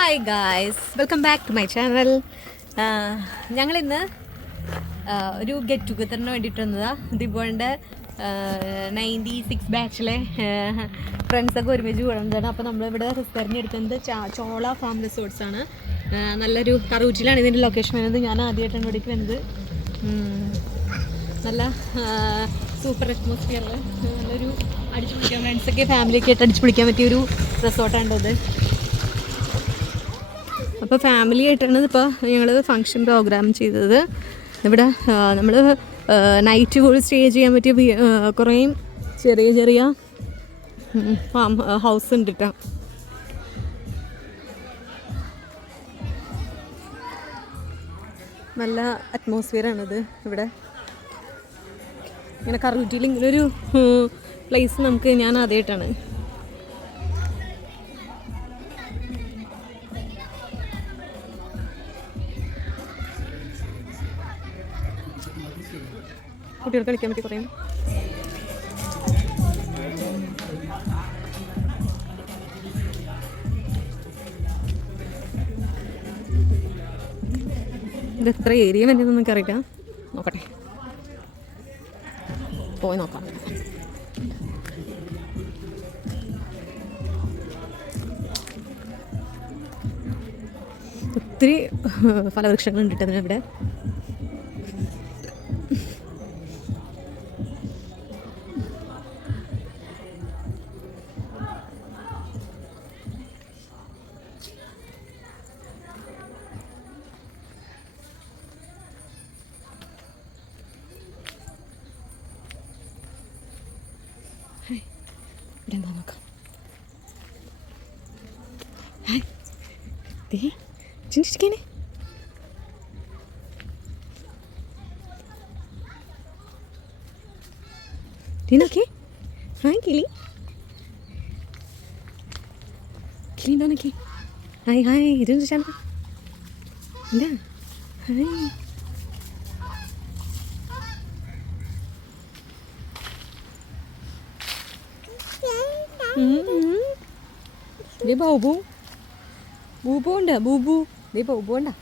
Hi guys, welcome back to my channel. ഞങ്ങളിന്ന് ഒരു get ടുഗദറിന് വേണ്ടിയിട്ട് വന്നതാണ്. ദിബോൻ്റെ 96 ബാച്ചിലെ ഫ്രണ്ട്സൊക്കെ ഒരുമിച്ച് കൂടുന്നതാണ്. അപ്പോൾ നമ്മളിവിടെ തിരഞ്ഞെടുക്കുന്നത് ചോള ഫാം റിസോർട്ട്സ് ആണ്. നല്ലൊരു കറൂച്ചിലാണ് ഇതിൻ്റെ ലൊക്കേഷൻ വരുന്നത്. ഞാൻ ആദ്യമായിട്ടാണ് ഇവിടേക്ക് വരുന്നത്. നല്ല സൂപ്പർ അറ്റ്മോസ്ഫിയറിൽ നല്ലൊരു അടിച്ചു പിടിക്കാൻ, ഫ്രണ്ട്സൊക്കെ ഫാമിലിയൊക്കെ ആയിട്ട് അടിച്ചു പിടിക്കാൻ പറ്റിയൊരു റിസോർട്ടാണ് ഇത്. അപ്പോൾ ഫാമിലി ആയിട്ടാണ് ഇപ്പോൾ ഞങ്ങൾ ഫങ്ഷൻ പ്രോഗ്രാം ചെയ്തത്. ഇവിടെ നമ്മൾ നൈറ്റ് പോയി സ്റ്റേ ചെയ്യാൻ പറ്റിയ കുറേ ചെറിയ ചെറിയ ഫാം ഹൗസ് ഉണ്ട് കേട്ടോ. നല്ല അറ്റ്മോസ്ഫിയറാണിത്. ഇവിടെ ഇങ്ങനെ കറൂറ്റിയിൽ ഇങ്ങനൊരു പ്ലേസ് ഞാൻ ആദ്യമായിട്ടാണ്. കുട്ടികൾ കളിക്കാൻ പറ്റി കുറേ. ഇത് എത്ര ഏരിയ വേണ്ടതെന്ന് നമുക്കറിയില്ല. നോക്കട്ടെ, പോയി നോക്കാം. ഒത്തിരി ഫലവൃക്ഷങ്ങളുണ്ട് കേട്ടോ അതിനിവിടെ. ഇവിടെ എന്താ നോക്കാം. ചിന്തിച്ചിരിക്കാനേ നോക്കേ. ഹായ് കിളി, കിളി എന്താ നോക്കി. ഹായ് ഹായ്, ഇത് ചോദിച്ചാൽ എന്താ ഹായ്. ദേ ബൂബു, ബൂബു ഉണ്ട്. ബൂബു, ദേ ബൂബു ഉണ്ടാ.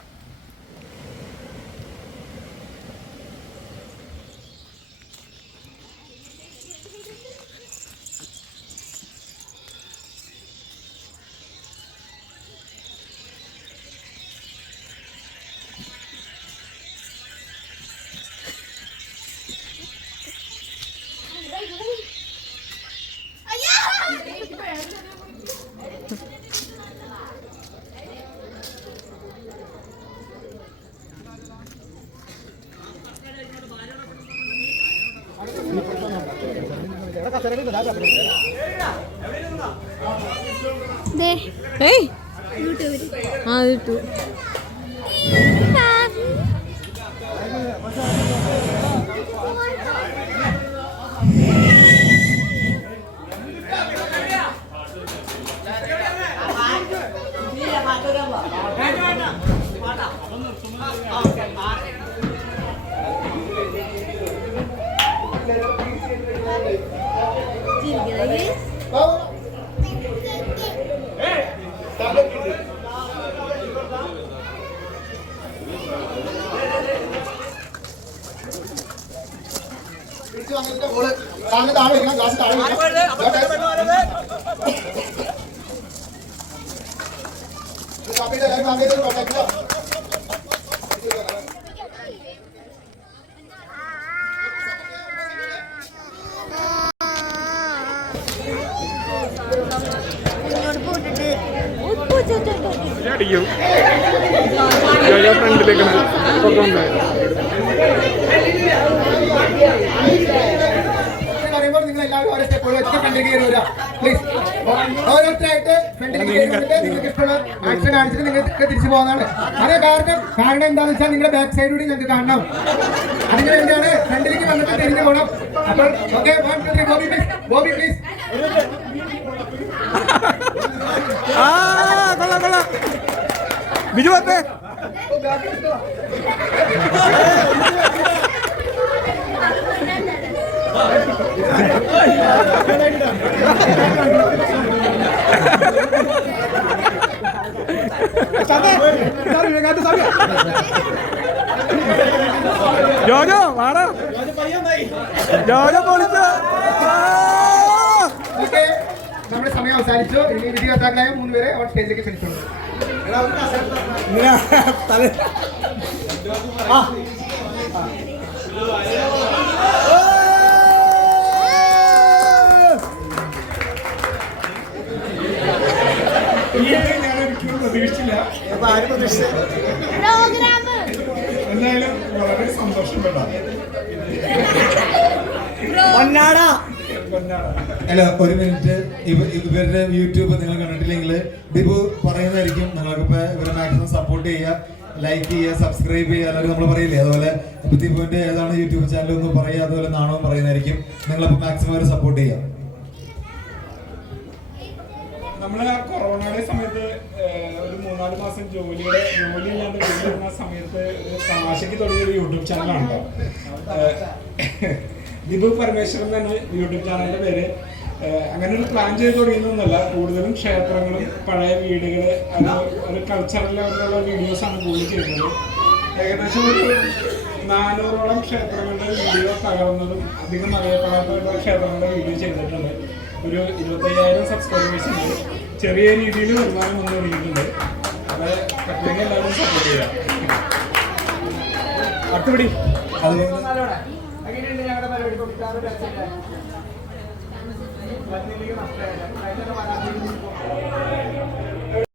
ഓരോരുത്തരായിട്ട് നിങ്ങൾക്ക് ഇഷ്ടമുള്ള ആക്ഷൻ കാണിച്ചിട്ട് നിങ്ങൾക്ക് തിരിച്ചു പോകുന്നതാണ്. അതേ കാരണം എന്താണെന്ന് വെച്ചാൽ നിങ്ങളുടെ ബാക്ക് സൈഡിലൂടെ ഞങ്ങൾക്ക് കാണണം. അതിന് വേണ്ടിയാണ് ഫ്രണ്ടിലേക്ക് വന്നിട്ട് തിരിഞ്ഞു പോകണം. അപ്പോൾ ഓക്കെ, ബോബി പ്ലീസ്. ബിജു അപ്പേ ജോജോ വാടാ ജോജോ പൊളിച്ച് ഓക്കെ നമ്മുടെ സമയം അവസാനിച്ചു. ഇനി വിധികർത്താക്കളായ 3 പേരെ അവർ സ്റ്റേജിലേക്ക് ക്ഷണിച്ചു. പ്രതീക്ഷിച്ചില്ല. എന്തായാലും വളരെ സന്തോഷപ്പെട്ട അല്ല ഒരു മിനിറ്റ്, ഇവരുടെ യൂട്യൂബ് നിങ്ങൾ കണ്ടിട്ടില്ലെങ്കിൽ ദിബു പറയുന്നതായിരിക്കും. നിങ്ങൾക്കിപ്പോ ഇവരെ മാക്സിമം സപ്പോർട്ട് ചെയ്യുക, ലൈക്ക് ചെയ്യുക, സബ്സ്ക്രൈബ് ചെയ്യുക, എല്ലാവരും നമ്മൾ പറയില്ലേ. അതുപോലെ ദിബുവിന്റെ ഏതാണ് യൂട്യൂബ് ചാനൽ ഒന്ന് പറയുക, അതുപോലെ നാണവും പറയുന്നതായിരിക്കും. നിങ്ങളിപ്പോ മാക്സിമം അവരെ സപ്പോർട്ട് ചെയ്യുക. നമ്മള് ആ കൊറോണയുടെ സമയത്ത് ഒരു 3-4 മാസം ജോലിയില്ലാണ്ട് വീട്ടിലിരുന്ന സമയത്ത് തമാശയ്ക്ക് തുടങ്ങിയൊരു യൂട്യൂബ് ചാനലാണല്ലോ. ദിബു പരമേശ്വരൻ എന്നാണ് യൂട്യൂബ് ചാനലിന്റെ പേര്. അങ്ങനെ ഒരു പ്ലാൻ ചെയ്ത് തുടങ്ങിയൊന്നുമല്ല. കൂടുതലും ക്ഷേത്രങ്ങളും പഴയ വീടുകൾ, ഒരു കൾച്ചറൽ ലെവലിലുള്ള വീഡിയോസാണ് കൂടുതൽ ചെയ്യുന്നത്. ഏകദേശം ഒരു 400ഓളം ക്ഷേത്രങ്ങളുടെ വീഡിയോ തകർന്നതും അധികം അറിയപ്പെടാത്ത ക്ഷേത്രങ്ങളുടെ വീഡിയോ ചെയ്തിട്ടുണ്ട്. ഒരു 25,000 സബ്സ്ക്രൈബേഴ്സ് ഉണ്ട്. ചെറിയ രീതിയിൽ വരുമാനം വന്നു തുടങ്ങിയിട്ടുണ്ട്. അത് പറ്റുമെങ്കിൽ എല്ലാവരും സപ്പോർട്ട് ചെയ്യാം. അടുത്തപടി അതുപോലെ